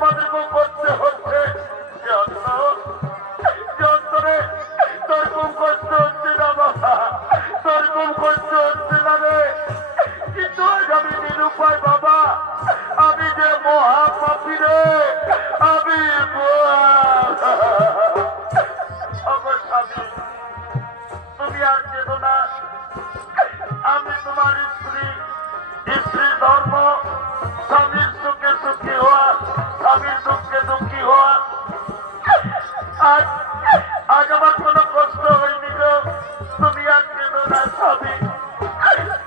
তোমাদেরকেও করতে হচ্ছে। যন্ত্রে তোর ঘুম করতে হচ্ছে না বাবা, তোর ঘুম করতে হচ্ছে না রে। কিন্তু আজ আমি নিরুপায় বাবা, আমি যে মহাপাপী রে, আমি স্বামী তুমি আর কেঁদো না। আমি তোমার স্ত্রী, স্ত্রীর ধর্ম স্বামীর সুখে সুখী হওয়া, স্বামীর দুঃখে দুঃখী হওয়া। আজ আজ আমার কোনো কষ্ট হয়নি গো, তুমি আর কেঁদো না স্বামী,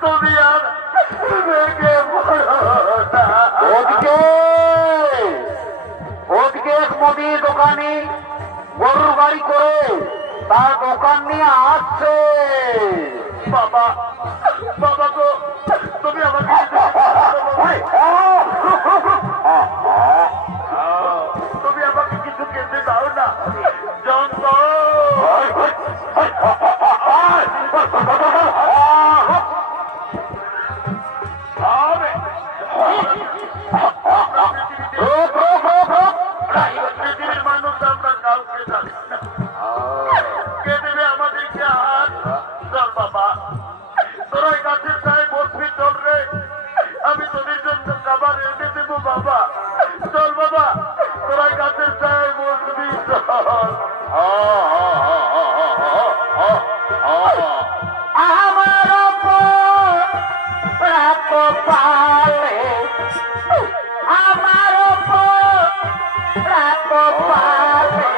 তুমি আর রেগে পড়ো না। ওদিকে এক মুদির দোকানি গরুর গাড়ি করে তার দোকান নিয়ে আসছে। বাবা বাবা গো, তুমি আমাকে তুমি আমাকে কিছু খেতে দাও না। যন্ত্র পৃথিবীর মানুষ আমরা কাউকে জানি না, কে দেবে আমাদেরকে হাত। চল বাবা, তোরা গাছের গায়ে বসবি, চল রে, আমি তোদের জন্য খাবার এনে দেবো বাবা। চল বাবা, তোরা গাছের গায়ে বসবি, চল। আমার পালে আমার পালে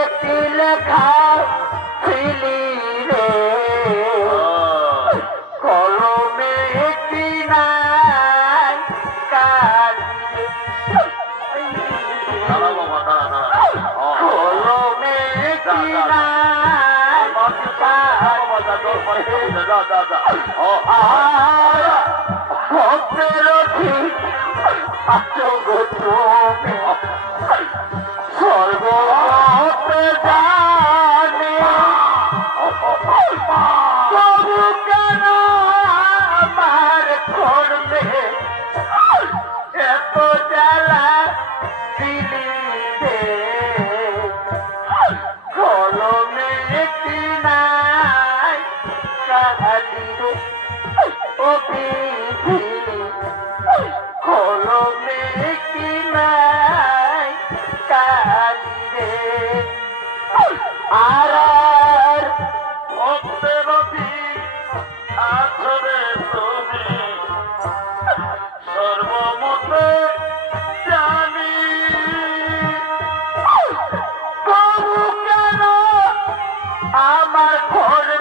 একটি লেখা ছিলি রে, কলমে একটি নাই কালি, কলমে একটি নাই ভক্তের ঠিক তুমি সর্বতে জানে, তবু কেন আমার করলে এত জ্বালা দিলি রে, কলমে কি নাই কালি রে, ও বিধি কলমে কি নাই কালি রে। আর ভক্তের অধীন আসরে তুমি সর্বমতে জানি, তবু কেন আমার ঘরে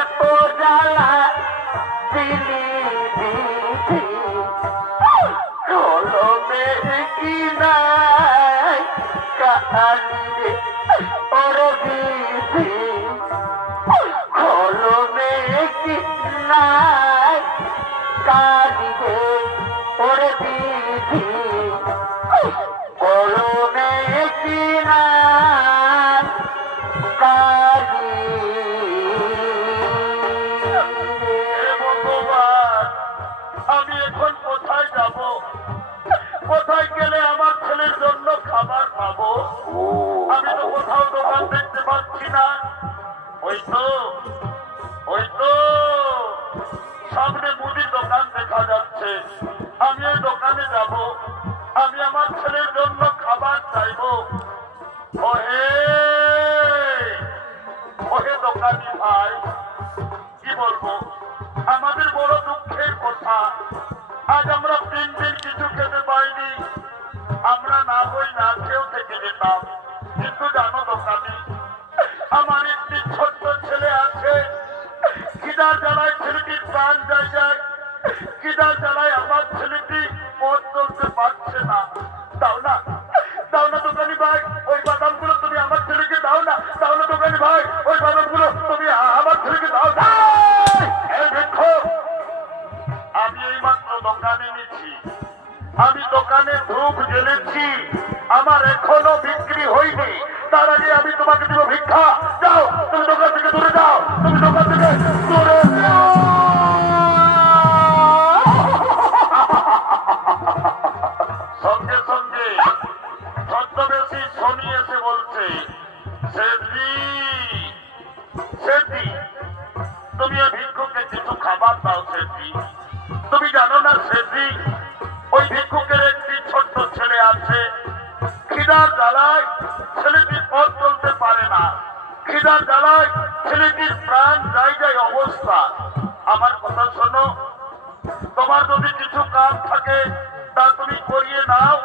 এত জ্বালা দিলি বিধি, কলমে কি নাই কালি রে, ওর বিধি কলমে কি নাই কালি রে, ওর বিধি কলমে কি নাই কালি রে। ভগবান, আমি এখন কোথায় যাব? কোথায় গেলে আমার ছেলের জন্য খাবার পাবো? আমি তো কোথাও দোকান দেখতে পাচ্ছি না। ওই তো সামনে মুদির দোকান দেখা যাচ্ছে, আমি ওই দোকানে যাব, আমি আমার ছেলের জন্য খাবার চাইবো। ওহে ওহে দোকানি ভাই, কি বলবো, আমাদের বড় দুঃখের কথা, আজ আমরা 3 দিন কিছু খেতে পাইনি। আমরা না হই না খেয়েও থেকে যেতাম, কিন্তু জানো দোকানি, আমার একটি ছোট্ট ছেলে আছে, খিদার জ্বালায় ছেলেটির প্রাণ যায়, খিদার জ্বালায় আমার ছেলেটি পথ চলতে পারছে না। দাও না দোকানি ভাই, ওই বাদামগুলো তুমি আমার ছেলেকে দাও না। দাও না দোকানি ভাই, ওই বাদামগুলো তুমি আমার ছেলেকে দাও। দেখো, আমি এইমাত্র দোকানে নিচ্ছি, আমি দোকানে ধূপ জ্বেলেছি, আমার এখনো বিক্রি হয়নি। তার আগে আমি তোমাকে দিব ভিক্ষা। যাও, তুমি দোকান থেকে দূরে যাও, তুমি দোকান থেকে দূরে যাও। খিদার জ্বালায় ছেলেটির প্রাণ যায় যায় অবস্থা। আমার কথা শোনো, তোমার যদি কিছু কাজ থাকে তা তুমি করিয়ে নাও,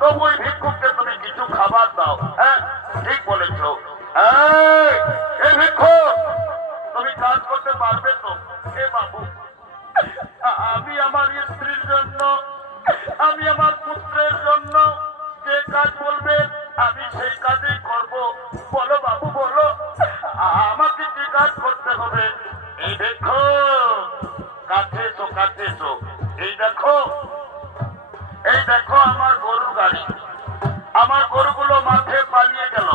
তবু ওই ভিক্ষুককে তুমি কিছু খাবার দাও। হ্যাঁ, ঠিক বলেছ। এই ভিক্ষুক, তুমি কাজ করতে পারবে তো? হে বাবু, আমি আমার স্ত্রীর জন্য, আমি আমার পুত্রের জন্য যে কাজ বলবে আমি সেই কাজই করব। বলো বাবু, বলো আমাকে কি কাজ করতে হবে? এই দেখো, কাছে এসো, কাছে এসো। এই দেখো, এই দেখো আমার গরুর গাড়ি। আমার গরুগুলো মাঠে পালিয়ে গেল।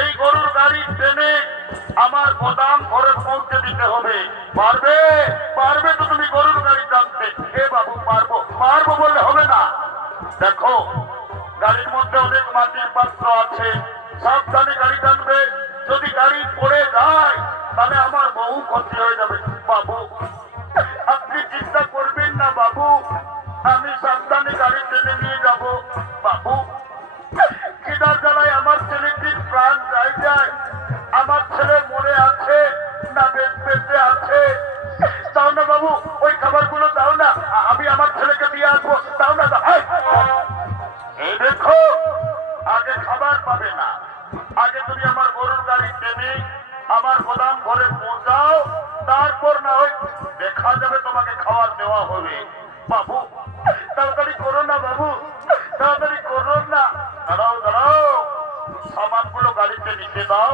এই গরুর গাড়ি টেনে আমার গোদাম ঘরে পৌঁছে দিতে হবে। পারবে? পারবে তো তুমি গরুর গাড়ি টানতে? হে বাবু, পারবো। পারবো বললে হবে না। দেখো, গাড়ির মধ্যে অনেক মাটির পাত্র আছে, সাবধানে গাড়ি টানবে। যদি গাড়ি পড়ে যায় তাহলে আমার বহু ক্ষতি হয়ে যাবে। বাবু, আপনি চিন্তা করবেন না বাবু, আমি সাবধানে গাড়ি টেনে নিয়ে যাব। বাবু, খিদার জ্বালায় আমার ছেলেটির প্রাণ যায় যায়। আমার ছেলে মরে আছে না বেঁচে আছে? দাও না বাবু, ওই খাবারগুলো দাও না, আমি আমার ছেলেকে দিয়ে আসবো। দাও না, দাও। এই দেখো, আগে খাবার পাবে না, আগে তুমি আমার গরুর গাড়ি টেনে আমার গোদাম ঘরে পৌঁছাও, তারপর না হয় দেখা যাবে তোমাকে খাবার দেওয়া হবে। বাবু, তাড়াতাড়ি করো না বাবু, তাড়াতাড়ি করো না। দাঁড়াও দাঁড়াও, সামানগুলো গাড়িতে নিতে দাও,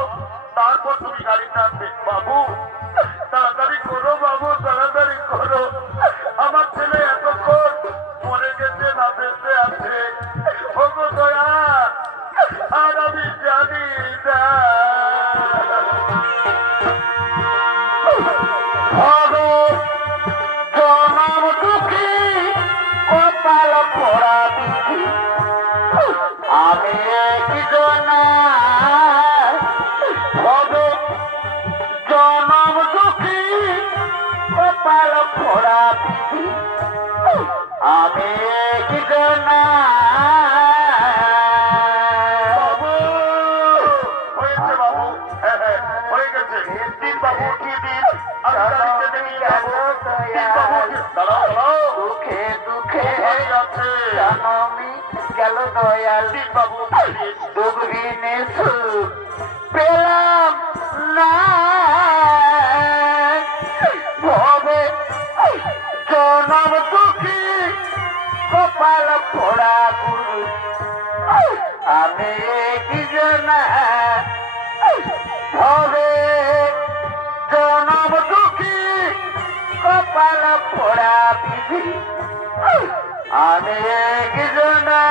তারপর তুমি গাড়িটা আনবে। বাবু, তাড়াতাড়ি করো বাবু, তাড়াতাড়ি করো। আমার ছেলে এতক্ষণ মরে গেছে না বেঁচে আছে? ওগো দয়া, আর আমি জানি না। জনম দুঃখী কপাল পোড়া বিধি, আমি একজনা হবে। জনম দুঃখী কপাল পোড়া বিধি, আমি একজনা। বাবু, হয়েছে বাবু, হয়ে গেছে। দিন বাবু, উঠিয়ে দিন, আমি গাড়িতে নিয়ে যাবো। দিন বাবু, দাঁড়াও দাঁড়াও, দুঃখে দুঃখে হয়ে যাচ্ছে। জনমি গেল দয়াল। দিন বাবু, উঠিয়ে দিন। দুঃখিনে সুখ পেলাম না, ভবে জনম দুঃখী কপাল পোড়া গুরু, আমি কি জানা। ভবে জনম দুঃখী কপাল পোড়া বিধি, আমি কি জানা।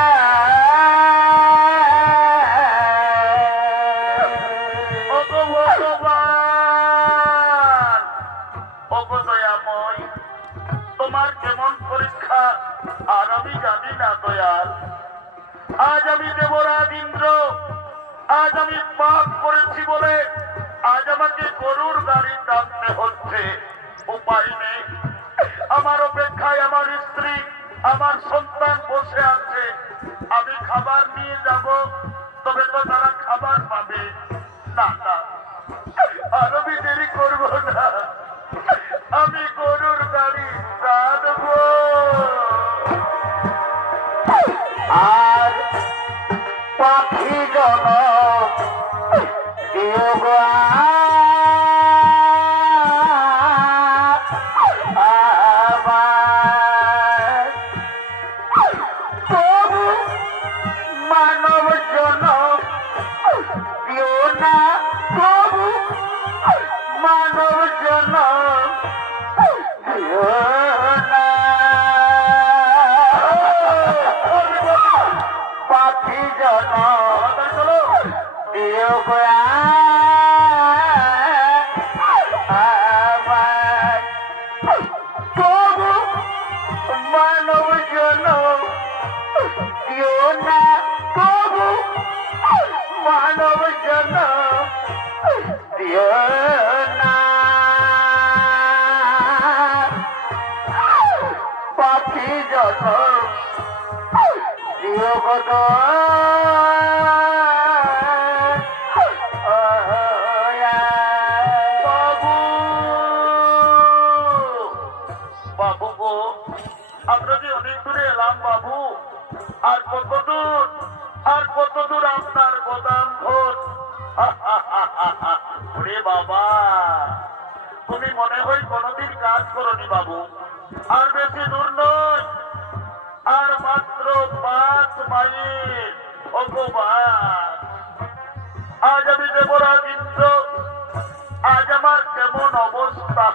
ওগো ভগবান, ওগো দয়াময়, তোমার কেমন পরীক্ষা আর আমি জানি না দয়াল। আজ আমি দেবরাজ ইন্দ্র, আজ আমি পাপ করেছি বলে আজ আমাকে গরুর গাড়ি টানতে হচ্ছে। উপায় নেই, আমার অপেক্ষায় আমার স্ত্রী, আমার সন্তান বসে আছে। আমি খাবার নিয়ে যাব, তবে তো তারা খাবার পাবে না। না, আর আমি দেরি করবো না, আমি গরুর গাড়ি টানবো। আর পাখি জন দিও গো আমার, তবু মানব জন দিও না, তবু মানব জন দিও না। পাখি জন দিও গো আমার, তবু মানব জন দিও না, তবু মানব জন দিও না। পাখি জন দিও গো রাম বাবু, আর কত দূর আপনার গোদাম ঘর? ওরে বাবা, তুমি মনে হয় কোনদিন কাজ করনি বাবু। আর বেশি দূর নয়, আর মাত্র 5 মাইল। ভগবান, আজ আমি দেবরাজ ইন্দ্র, আজ আমার কেমন অবস্থা।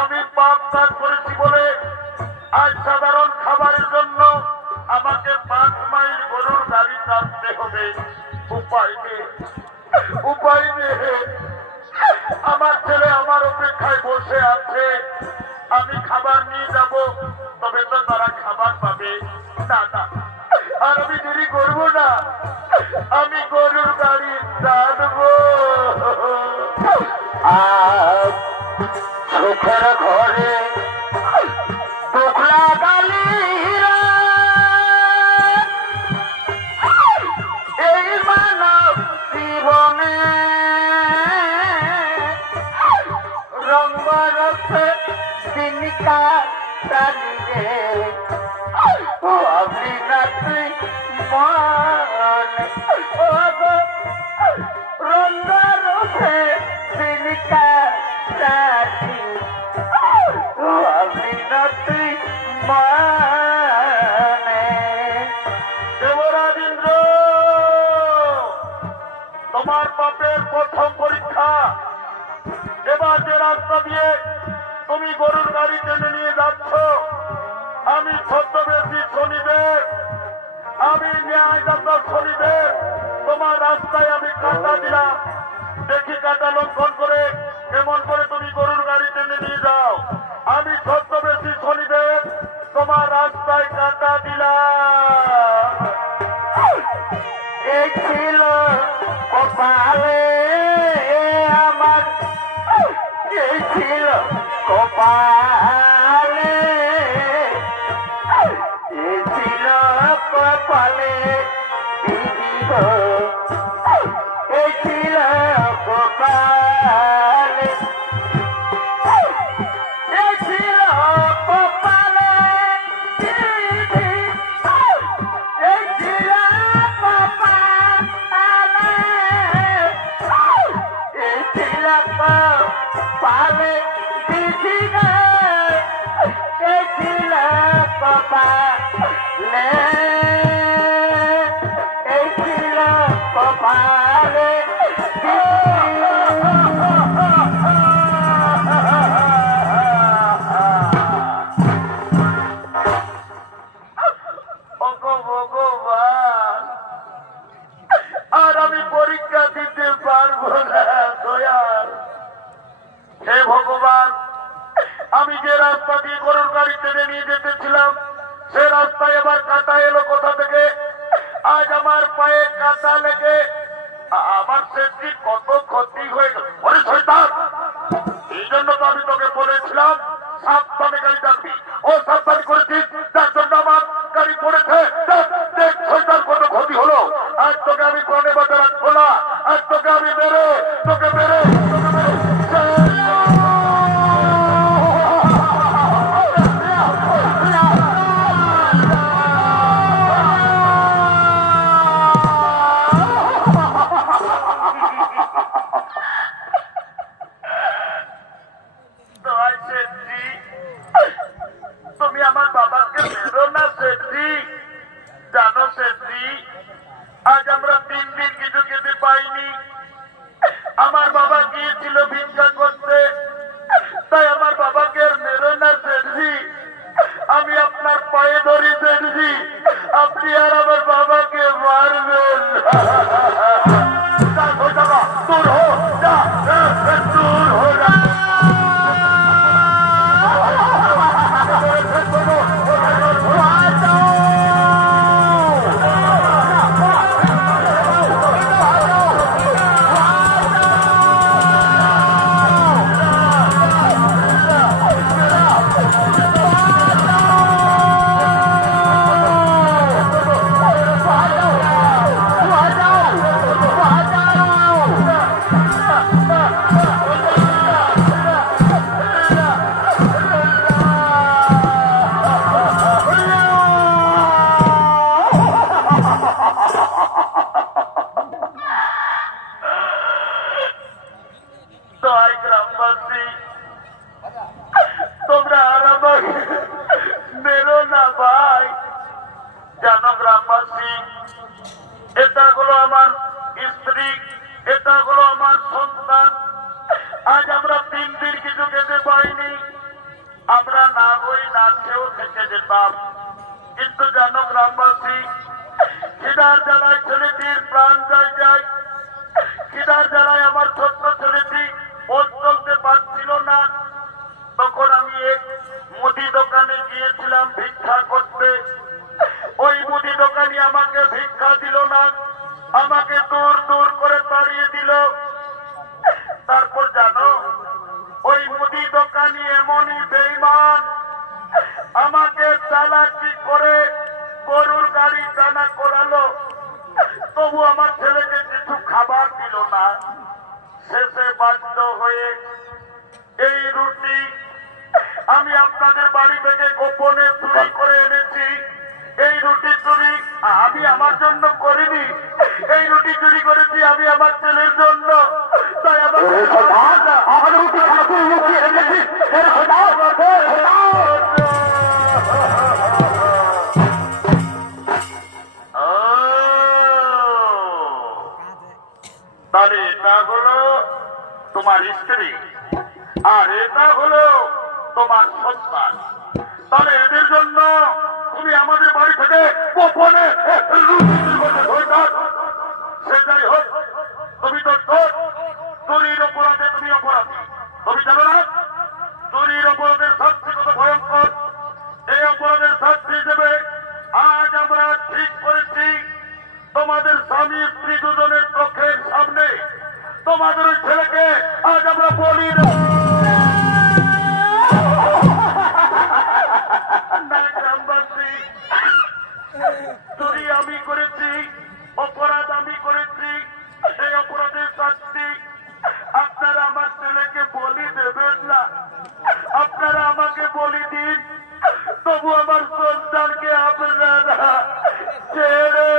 আমি পাপ কাজ করেছি বলে আজ সাধারণ খাবারের জন্য আমাকে 5 মাইল গরুর গাড়ি টানতে হবে। উপায় নেই। আমার ছেলে আমার অপেক্ষায় বসে আছে। আমি খাবার নিয়ে যাব, তবে তো তারা খাবার পাবে। না, আর আমি দেরি করবো না, আমি গরুর গাড়ি টানবো। আর সুখের ঘরে দুঃখ লাগালি এই মানব জীবনে রঙ্গরসে দিনকা চালিয়ে ভাবলি না তুই মনে রঙ্গরসে দিনকা চালি ভাবলি না তুই মনে। দেবরাজ ইন্দ্র, তোমার পাপের প্রথম পরীক্ষা। এবার যে রাস্তা দিয়ে তুমি গরুর গাড়ি টেনে নিয়ে যাচ্ছ, আমি ছদ্মবেশী শনিদেব, আমি ন্যায়দাতা শনিদেব, তোমার রাস্তায় আমি কাঁটা দিলাম। দেখি কাঁটা লঙ্ঘন করে কেমন করে তুমি গরুর গাড়ি টেনে নিয়ে যাও। আমি ছদ্মবেশী শনিদেব, তোমার রাস্তায় কাঁটা দিলাম। এই ছিল কপালে আমার, এই ছিল কপালে, এই ছিল কপালে দিদি গো, এই ছিল কপালে, এই ছিল কপালে দিদি, এই ছিল কপালে, এই ছিল কপালে দিদি গো, এই ছিল কপালে, এই ছিল কপালে ভগবান, আর আমি পরীক্ষা দিতে পারবো না দয়াল। হে ভগবান, আমি যে রাস্তা দিয়ে গরুর গাড়ি টেনে নিয়ে যেতেছিলাম, সে রাস্তায় এবার কাঁটা এলো কোথা থেকে? আজ আমার পায়ে কাঁটা লেগে আমার সেটি কত ক্ষতি হয়ে গেল। ওরে শয়তান, এই জন্য তো আমি তোকে বলেছিলাম সাবধানে গাড়ি চালাবি। ও সাবধান করেছিস, তার জন্য আমার গাড়ি পড়েছে। দেখ শয়তান কত ক্ষতি হলো। আজ তোকে আমি প্রাণে বাঁচা রাখবো না। আজ তোকে আমি মেরে তুমি আমার বাবাকে মেরো না সেটি। জানো সেটি, আজ আমরা 3 দিন কিছু খেতে পাইনি। আমার বাবা গিয়েছিল ভিক্ষা করতে, তাই আমার বাবাকে আর মেরো না সেটি। আমি আপনার পায়ে ধরি সেটি, আপনি আর আমার বাবাকে মারবেন। দূর হো যা, দূর হো যা। সন্তান, আজ আমরা 3 দিন কিছু খেতে পাইনি। আমরা না হই না খেয়েও থেকে যেতাম, কিন্তু জানো গ্রামবাসী, খিদার জ্বালায় ছেলেটির প্রাণ যায়। খিদার জ্বালায় আমার ছোট্ট ছেলেটি পথ চলতে পারছিল না। তখন আমি এক মুদি দোকানে গিয়েছিলাম ভিক্ষা করতে। ওই মুদি দোকানি আমাকে ভিক্ষা দিল না, আমাকে দূর দূর করে তাড়িয়ে দিল। তারপর জানো, ওই মুদি দোকানি এমনই বেঈমান, আমাকে চালাকি করে গরুর গাড়ি টানা করালো। তবু আমার ছেলেকে কিছু খাবার দিল না। শেষে বাধ্য হয়ে এই রুটি আমি আপনাদের বাড়ি থেকে গোপনে চুরি করে এনেছি। এই রুটি চুরি আমি আমার জন্য করিনি, এই রুটি চুরি করেছি আমি আমার ছেলের জন্য। তাই তাহলে এটা হলো তোমার স্ত্রী আর এটা হলো তোমার সন্তান। তাহলে এদের জন্য তুমি আমাদের বাড়ি থেকে গোপনে সে যাই হোক, তুমি তো চুরির অপরাধে তুমি অপরাধী। তুমি জানো না চুরির অপরাধের শাস্তি কত ভয়ঙ্কর? এই অপরাধের শাস্তি হিসেবে আজ আমরা ঠিক করেছি, তোমাদের স্বামী স্ত্রী দুজনের চোখের সামনে তোমাদের ওই ছেলেকে আজ আমরা বলি না। চুরি আমি করেছি, অপরাধ আমি করেছি, এই অপরাধের শাস্তি আপনারা আমার ছেলেকে বলি দেবেন না। আপনারা আমাকে বলি দিন, তবু আমার সন্তানকে আপনারা ছেড়ে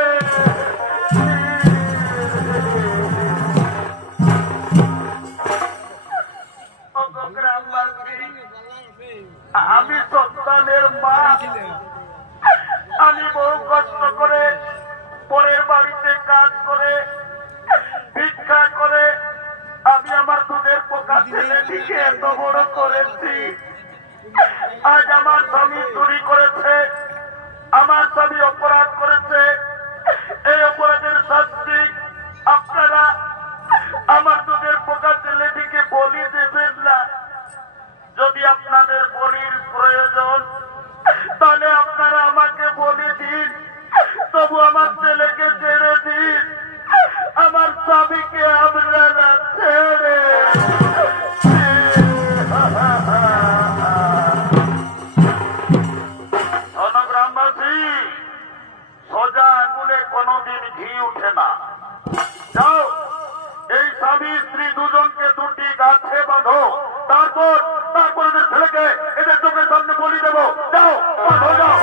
আমি সন্তানের মা। আমি বহু কষ্ট করে পরের বাড়িতে কাজ করে ভিক্ষা করে আমি আমার দুধের পোকা ছেলেটিকে এত বড় করেছি। আজ আমার স্বামী চুরি করেছে, আমার স্বামী অপরাধ করেছে। এই অপরাধের শাস্তি আপনারা আমার দুধের পোকা ছেলেটিকে বলি দেবেন না। যদি আপনাদের বলির প্রয়োজন তাহলে আপনারা আমাকে বলে দিন, তবু আমার ছেলেকে ছেড়ে দিন। আমার স্বামীকে আপনারা ছেড়ে গ্রামবাসী, সোজা আঙুলে কোনদিন ঘি উঠে না। যাও, এই স্বামী স্ত্রী দুজনকে দুটি গাছে বাঁধো, তারপর এদের ছেলেকে এদের চোখের সামনে বলি দেবো। যাও, বাঁধো, যাও।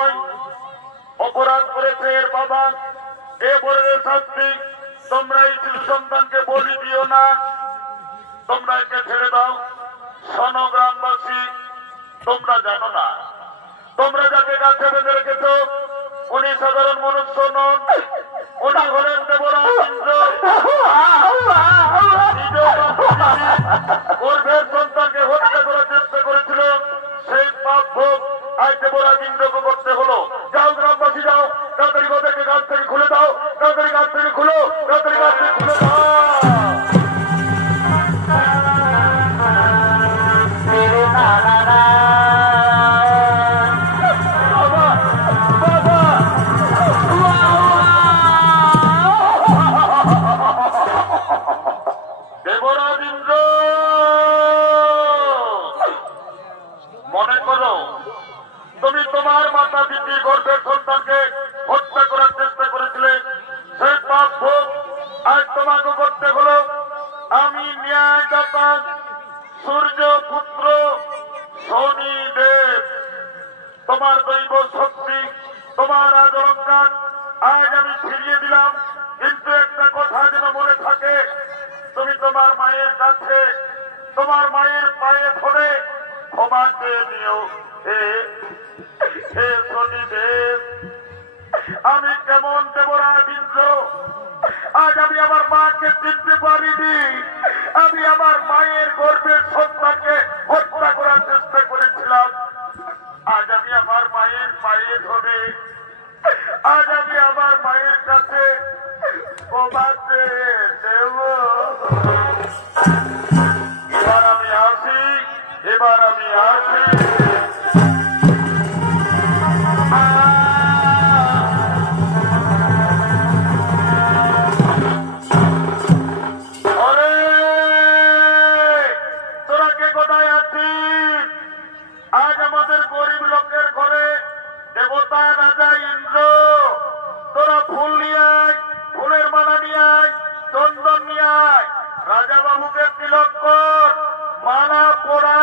নয়, অপরাধ করেছে এর বাবা, এ বলে শাস্তি। তোমরা এই শিশু সন্তানকে বলি দিও না, তোমরা একে ছেড়ে দাও। শোনো গ্রামবাসী, তোমরা জানো না, তোমরা যাকে কাছে বেঁধে রেখেছ উনি সাধারণ মনুষ্য নন, উনি হলেন দেবরাজ ইন্দ্র। গর্ভের সন্তানকে হত্যা করার চেষ্টা করেছিল, সেই পাপ ভোগ আজ দেবরাজ ইন্দ্রকে করতে হলো। যাও গ্রামবাসী যাও, তাড়াতাড়ি ওদেরকে গাছ থেকে খুলে দাও, তাড়াতাড়ি গাছ থেকে খুলো, তাড়াতাড়ি গাছ থেকে খুলে দাও। দেবরাজ ইন্দ্র, মনে করো তুমি তোমার মাতা পিতার গর্ভের সন্তানকে হত্যা করার চেষ্টা করেছিলে, সেই পাপ ভোগ আজ তোমাকে করতে হলো। আমি ন্যায়দাতা সূর্য পুত্র শনিদেব, তোমার দৈব শক্তি, তোমার আজ অলঙ্কার আজ আমি ফিরিয়ে দিলাম। কিন্তু একটা কথা যেন মনে থাকে, তুমি তোমার মায়ের কাছে, তোমার মায়ের পায়ে ধরে ক্ষমা চেয়ে নিও। হে শনিদেব, আমি কেমন দেবরাজ ইন্দ্র, আজ আমি আমার মাকে চিনতে পারিনি। আমি আমার মায়ের গর্ভের সন্তানকে হত্যা করার চেষ্টা করেছিলাম। আজ আমি আমার মায়ের পায়ে ধরে, আজ আমি আমার মায়ের কাছে ক্ষমা চেয়ে দেব। এবার আমি আসি, এবার আমি আসি। তোরা কে কোথায় আছিস? আজ আমাদের গরিব লোকের ঘরে দেবতা রাজা ইন্দ্র, তোরা ফুল নিয়ে আয়, ফুলের মালা নিয়ে আয়, চন্দন নিয়ে আয়, রাজা বাবুকে তিলক কর, মালা পরা।